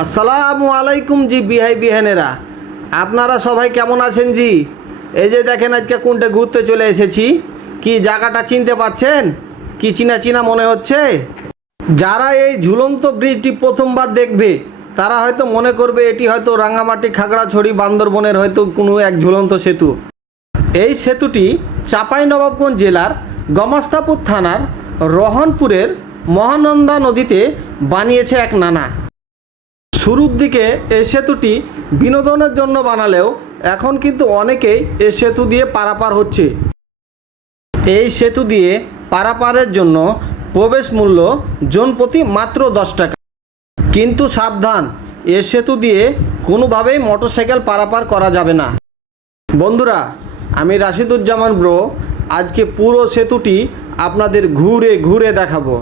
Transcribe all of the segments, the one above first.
আসসালামু আলাইকুম জি বিহাই বিহানেরা। আপনারা সবাই কেমন আছেন জি? এই যে দেখেন আজকে কোনটা ঘুরতে চলে এসেছি। কি জায়গাটা চিনতে পাচ্ছেন? কি চিনা চিনা মনে হচ্ছে? যারা এই ঝুলন্ত ব্রিজটি প্রথমবার দেখবে, তারা হয়তো মনে করবে এটি হয়তো রাঙামাটি, খাগড়াছড়ি, বান্দরবনের হয়তো কোনো এক ঝুলন্ত সেতু। এই সেতুটি চাঁপাইনবাবগঞ্জ জেলার গমস্তাপুর থানার রহনপুরের মহানন্দা নদীতে বানিয়েছে এক নানা। শুরুর দিকে এই সেতুটি বিনোদনের জন্য বানালেও এখন কিন্তু অনেকেই এই সেতু দিয়ে পারাপার হচ্ছে। এই সেতু দিয়ে পারাপারের জন্য প্রবেশ মূল্য জন প্রতি মাত্র দশ টাকা। কিন্তু সাবধান, এ সেতু দিয়ে কোনোভাবেই মোটরসাইকেল পারাপার করা যাবে না। বন্ধুরা, আমি রাশিদুজ্জামান ব্রো, আজকে পুরো সেতুটি আপনাদের ঘুরে ঘুরে দেখাবো।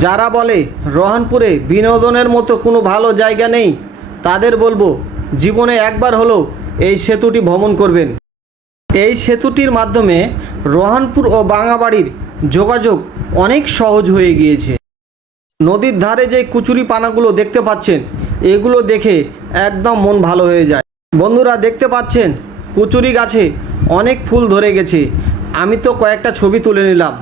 যারা বলে রহনপুরে বিনোদনের মতো কোনো ভালো জায়গা নেই, তাদের বলব জীবনে একবার হলেও এই সেতুটি ভ্রমণ করবেন। এই সেতুটির মাধ্যমে রহনপুর ও বাঙাবাড়ির যোগাযোগ অনেক সহজ হয়ে গিয়েছে। নদীর ধারে যে কুচুরি পানাগুলো দেখতে পাচ্ছেন, এগুলো দেখে একদম মন ভালো হয়ে যায়। বন্ধুরা, দেখতে পাচ্ছেন, কুচুরি গাছে অনেক ফুল ধরে গেছে। আমি তো কয়েকটা ছবি তুলে নিলাম।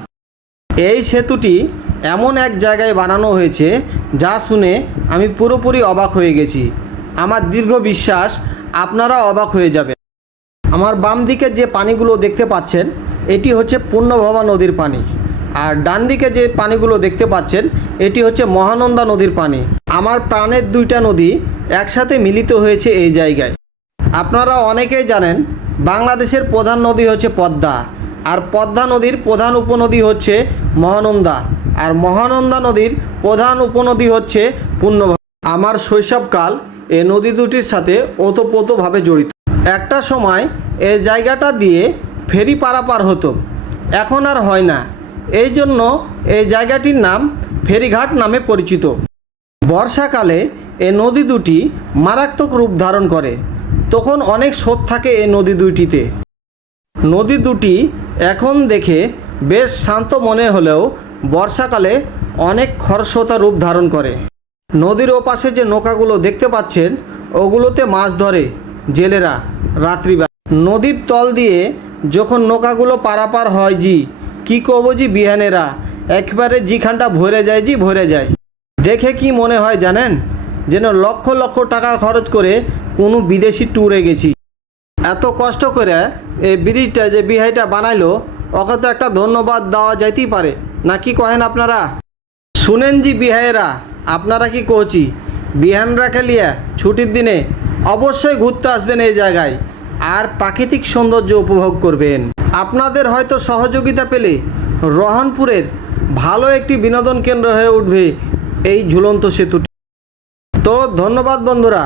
এই সেতুটি এমন এক জায়গায় বানানো হয়েছে যা শুনে আমি পুরোপুরি অবাক হয়ে গেছি। আমার দীর্ঘ বিশ্বাস আপনারা অবাক হয়ে যাবেন। আমার বাম দিকে যে পানিগুলো দেখতে পাচ্ছেন, এটি হচ্ছে পূর্ণভবা নদীর পানি। আর ডান দিকে যে পানিগুলো দেখতে পাচ্ছেন, এটি হচ্ছে মহানন্দা নদীর পানি। আমার প্রাণের দুইটা নদী একসাথে মিলিত হয়েছে এই জায়গায়। আপনারা অনেকেই জানেন, বাংলাদেশের প্রধান নদী হচ্ছে পদ্মা। আর পদ্মা নদীর প্রধান উপনদী হচ্ছে মহানন্দা। আর মহানন্দা নদীর প্রধান উপনদী হচ্ছে পূর্ণভা আমার শৈশবকাল এই নদী দুটির সাথে ওতপ্রোতভাবে জড়িত। একটা সময় এই জায়গাটা দিয়ে ফেরি পারাপার হতো। এখন আর হয় না। এই জন্য এই জায়গাটির নাম ফেরিঘাট নামে পরিচিত। বর্ষাকালে এই নদী দুটি মারাত্মক রূপ ধারণ করে। তখন অনেক স্রোত থাকে এই নদী দুইটিতে। নদী দুটি এখন দেখে বেশ শান্ত মনে হলেও বর্ষাকালে অনেক খরস্রোতা রূপ ধারণ করে। নদীর ওপাশে যে নৌকাগুলো দেখতে পাচ্ছেন, ওগুলোতে মাছ ধরে জেলেরা রাত্রিবেলা। নদীর তল দিয়ে যখন নৌকাগুলো পারাপার হয় জি, কি কব জি বিহানেরা? একবারে জিখানটা ভরে যায় জি, ভরে যায়। দেখে কি মনে হয় জানেন? যেন লক্ষ লক্ষ টাকা খরচ করে কোনো বিদেশি ট্যুরে গেছি। এত কষ্ট করে এই ব্রিজটা যে বিহাইটা বানাইলো, ওকে তো একটা ধন্যবাদ দেওয়া যাইতেই পারে। না কি কহেন আপনারা? শুনেন জি বিহাইরা আপনারা কি কহছি বিহানরা খেলিয়া ছুটির দিনে অবশ্যই ঘুরতে আসবেন এই জায়গায়, আর প্রাকৃতিক সৌন্দর্য উপভোগ করবেন। আপনাদের হয়তো সহযোগিতা পেলে রহনপুরের ভালো একটি বিনোদন কেন্দ্র হয়ে উঠবে এই ঝুলন্ত সেতুটি। তো ধন্যবাদ বন্ধুরা,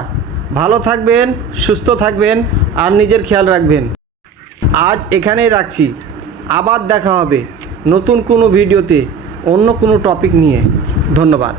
ভালো থাকবেন, সুস্থ থাকবেন, আর নিজের খেয়াল রাখবেন। আজ এখানেই রাখছি। আবার দেখা হবে। নতুন কোনো ভিডিওতে অন্য কোনো টপিক নিয়ে। ধন্যবাদ।